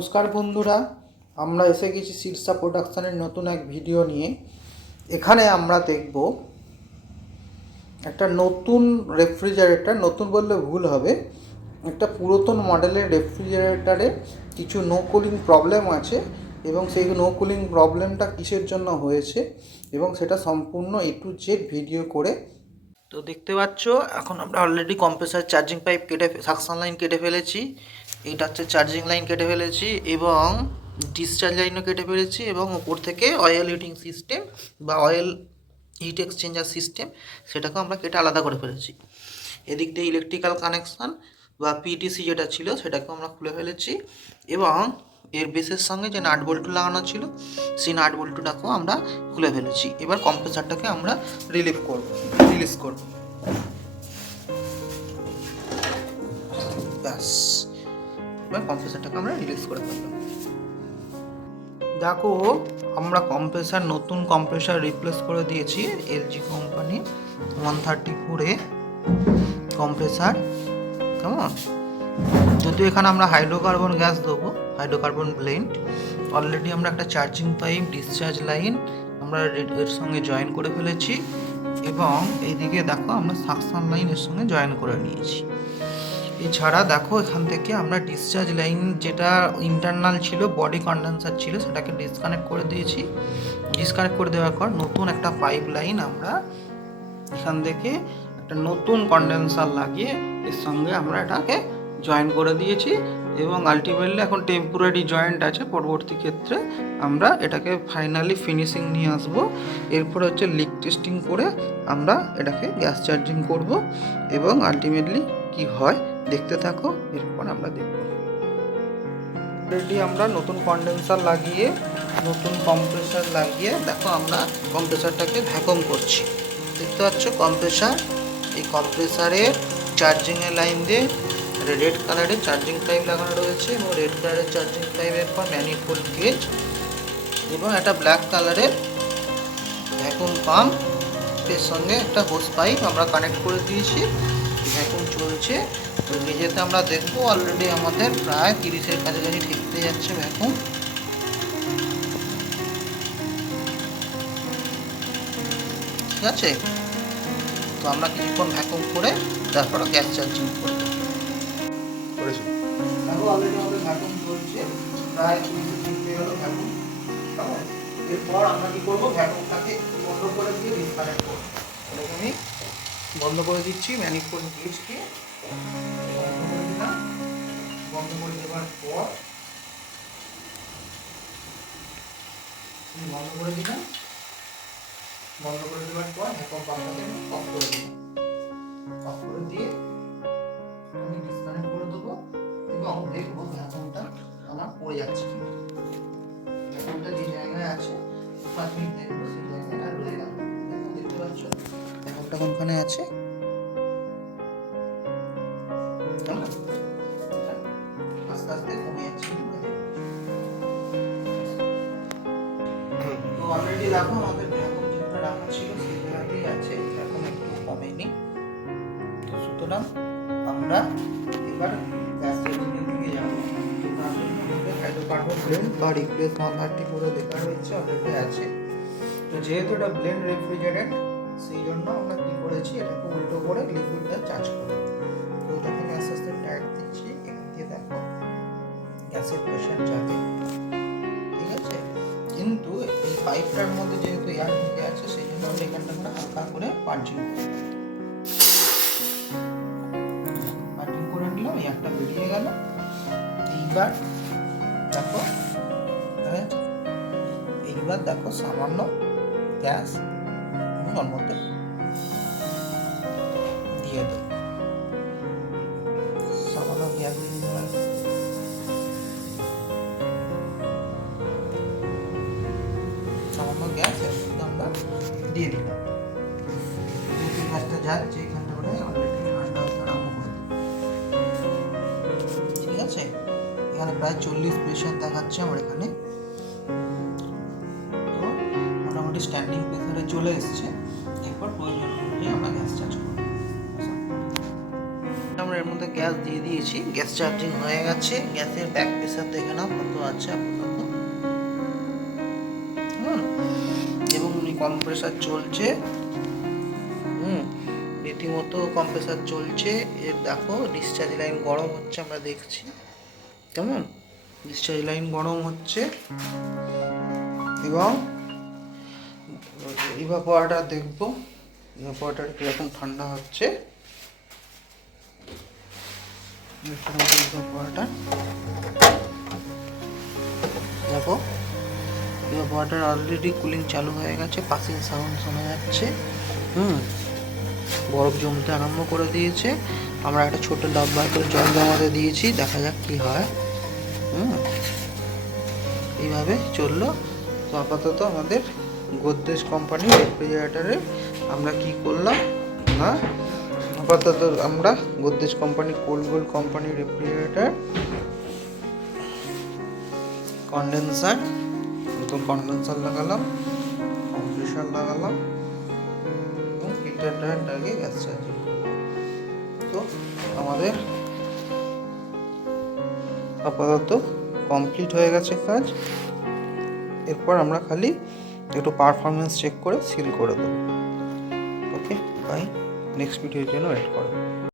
নমস্কার বন্ধুরা, আমরা এসে গেছি শীর্ষা প্রোডাকশানের নতুন এক ভিডিও নিয়ে। এখানে আমরা দেখব একটা নতুন রেফ্রিজারেটর, নতুন বললে ভুল হবে, একটা পুরাতন মডেলের রেফ্রিজারেটরে কিছু নো কুলিং প্রবলেম আছে এবং সেই নো কুলিং প্রবলেমটা কিসের জন্য হয়েছে এবং সেটা সম্পূর্ণ A to Z ভিডিও করে। তো দেখতে পাচ্ছ এখন আমরা অলরেডি কম্প্রেসার চার্জিং পাইপ কেটে সাকশন লাইন কেটে ফেলেছি, এইটা হচ্ছে চার্জিং লাইন কেটে ফেলেছি এবং ডিসচার্জ লাইনও কেটে ফেলেছি এবং উপর থেকে অয়েল হিটিং সিস্টেম বা অয়েল হিট এক্সচেঞ্জার সিস্টেম সেটাকেও আমরা কেটে আলাদা করে ফেলেছি। এদিক দিয়ে ইলেকট্রিক্যাল কানেকশান বা পিটিসি যেটা ছিল সেটাকেও আমরা খুলে ফেলেছি এবং এর বেসের সঙ্গে যে নাট বল্টু লাগানো ছিল সেই নাট বল্টুটাকেও আমরা খুলে ফেলেছি। এবার কম্প্রেসারটাকে আমরা রিলিজ করব। ব্যাস, এবার কম্প্রেসারটাকে আমরা রিলিজ করে ফেললাম। দেখো আমরা নতুন কম্প্রেসার রিপ্লেস করে দিয়েছি এলজি কোম্পানি 134A কম্প্রেসার। কেমন, যদিও এখানে আমরা হাইড্রোকার্বন গ্যাস দেবো, হাইড্রোকার্বন ব্লেন্ড। অলরেডি আমরা একটা চার্জিং পাইপ ডিসচার্জ লাইন আমরা এর সঙ্গে জয়েন করে ফেলেছি এবং এইদিকে দেখো আমরা সাকশন লাইন এর সঙ্গে জয়েন করে নিয়েছি। এছাড়া দেখো এখান থেকে আমরা ডিসচার্জ লাইন যেটা ইন্টারনাল ছিল, বডি কন্ডেন্সার ছিল, সেটাকে ডিসকানেক্ট করে দিয়েছি। ডিসকানেক্ট করে দেওয়ার পর নতুন একটা পাইপ লাইন আমরা এখান থেকে একটা নতুন কন্ডেন্সার লাগিয়ে এর সঙ্গে আমরা এটাকে জয়েন করে দিয়েছি এবং আলটিমেটলি এখন টেম্পোরারি জয়েন্ট আছে। পরবর্তী ক্ষেত্রে আমরা এটাকে ফাইনালি ফিনিশিং নিয়ে আসব। এরপর হচ্ছে লিক টেস্টিং করে আমরা এটাকে গ্যাস চার্জিং করব এবং আলটিমেটলি কি হয় দেখতে থাকো, এরপর আমরা দেখব। অলরেডি আমরা নতুন কন্ডেন্সার লাগিয়ে নতুন কম্প্রেসার লাগিয়ে দেখো আমরা কম্প্রেসারটাকে ভ্যাকুয়াম করছি। দেখতে পাচ্ছ কম্প্রেসার, এই কম্প্রেসারের চার্জিংয়ের লাইন দিয়ে রেড কালারের চার্জিং পাইপ লাগানো রয়েছে এবং রেড কালারের চার্জিং পাইপের পর ম্যানিফোল্ড গেজ এবং একটা ব্ল্যাক কালারের ভ্যাকুয়াম পাম্পের সঙ্গে একটা হোস পাইপ আমরা কানেক্ট করে দিয়েছি। ভ্যাকুয়াম চলছে, তো গেজেতে আমরা দেখবো অলরেডি আমাদের প্রায় 30-এর কাছাকাছি ঠেকতে যাচ্ছে ভ্যাকুয়াম। ঠিক আছে, তো আমরা কিছুক্ষণ ভ্যাকুয়াম করে তারপর গ্যাস চার্জিং করবো। দেখো অলরেডি আমাদের ভ্যাকুয়াম চলছে, প্রায় 30 ঠেকতে গেল ভ্যাকুয়াম। এরপর আমরা কি করবো, ভ্যাকুয়ামটাকে বন্ধ করে দিয়ে ডিসকানেক্ট করবো। এটাকে আমি বন্ধ করে দিচ্ছি, ম্যানিফোল্ড গেজকে বন্ধ করে দিলাম। বন্ধ করে দেওয়ার পর বন্ধ করে দিলাম। বন্ধ করে দেওয়ার পর ভ্যাকুয়াম পাম্পটাকে আমি অফ করে দিলাম। অফ করে দিয়ে আমি ডিসকানেক্ট করে দেবো এবং দেখবো ভ্যাকুয়ামটা আমার পড়ে যাচ্ছে কিনা। ভ্যাকুয়ামটা যে জায়গায় আছে 5 মিনিট দেখবো সেই জায়গায় আর রয়ে গেল। দেখতে পাচ্ছ ভ্যাকুয়ামটা কোনখানে আছে। আস্তে আস্তে কমে যাচ্ছে। তো অলরেডি দেখো আমাদের ভ্যাকুয়াম যেটা রাখা ছিল সেই জায়গাতেই আছে, এখন একটু কমেনি। তো সুতরাং আমরা এবার গ্যাস চার্জিংয়ের দিকে যাবো। তার জন্য আমাদের হাইড্রোকার্বন ব্লেন্ড বা রিপ্লেস 134 লেখা রয়েছে, অলরেডি আছে। তো যেহেতু এটা ব্লেন্ড রেফ্রিজারেন্ট সেই জন্য আমরা কি করেছি, এটাকে উল্টো করে লিকুইডটা চার্জ করি। তো এটাকে আস্তে আস্তে টাইট দিচ্ছি, এখান থেকে দেখো গ্যাসের প্রেশার যাবে। ঠিক আছে, কিন্তু এই পাইপটার মধ্যে যেহেতু এয়ার ঢুকে আছে সেই জন্য আমরা এখানটা আমরা হালকা করে পাঞ্চিং করে নিলাম, এয়ারটা বেরিয়ে গেল। এইবার দেখো সামান্য গ্যাস আমি ওর মধ্যে দিয়ে দেবো। সামান্য গ্যাস দিয়ে দিলাম, সামান্য গ্যাস এর মধ্যে আমরা দিয়ে দিলাম। গ্যাসটা যাচ্ছে এখানটা করে অলরেডি ঠান্ডা হতে আরম্ভ করে দেবে। ঠিক আছে, এখানে প্রায় 40 প্রেশার দেখাচ্ছে আমার এখানে। তো মোটামুটি স্ট্যান্ডিং প্রেসারে চলে এসছে। এরপর প্রয়োজন অনুযায়ী আমরা গ্যাস চার্জ করব। আমরা এর মধ্যে গ্যাস দিয়ে দিয়েছি, গ্যাস চার্জিং হয়ে গেছে। গ্যাসের ব্যাক প্রেসার দেখে নাও কত আছে আপাতত। এবং কম্প্রেসার চলছে, রীতিমতো কম্প্রেসার চলছে। এর দেখো ডিসচার্জ লাইন গরম হচ্ছে, আমরা দেখছি কেমন ডিসচার্জ লাইন গরম হচ্ছে। এবং ইভাপোরেটর দেখবো, ইভাপোরেটর কিরকম ঠান্ডা হচ্ছে। ইভাপোরেটর দেখো, ইভাপোরেটর অলরেডি কুলিং চালু হয়ে গেছে, পাসিং সাউন্ড শোনা যাচ্ছে। বরফ জমতে আরম্ভ করে দিয়েছে। আমরা একটা ছোট ডাব্বা করে জল জমাতে দিয়েছি, দেখা যাক কি হয়। এইভাবে চললো। তো আপাতত আমাদের গোদরেজ কোম্পানির রেফ্রিজারেটরে আমরা কি করলাম না, আপাতত আমরা গোদরেজ কোম্পানি কোল্ড গোল্ড কোম্পানির রেফ্রিজারেটর কন্ডেন্সার, নতুন কন্ডেন্সার লাগালাম, কম্প্রেসার লাগালাম এবং ফিল্টারটাকে গ্যাস চার্জিং। তো আমাদের আপাতত কমপ্লিট হয়ে গেছে কাজ। এরপর আমরা খালি একটু পারফরমেন্স চেক করে সিল করে দেবো। ওকে, বাই। নেক্সট ভিডিওর জন্য ওয়েট করো।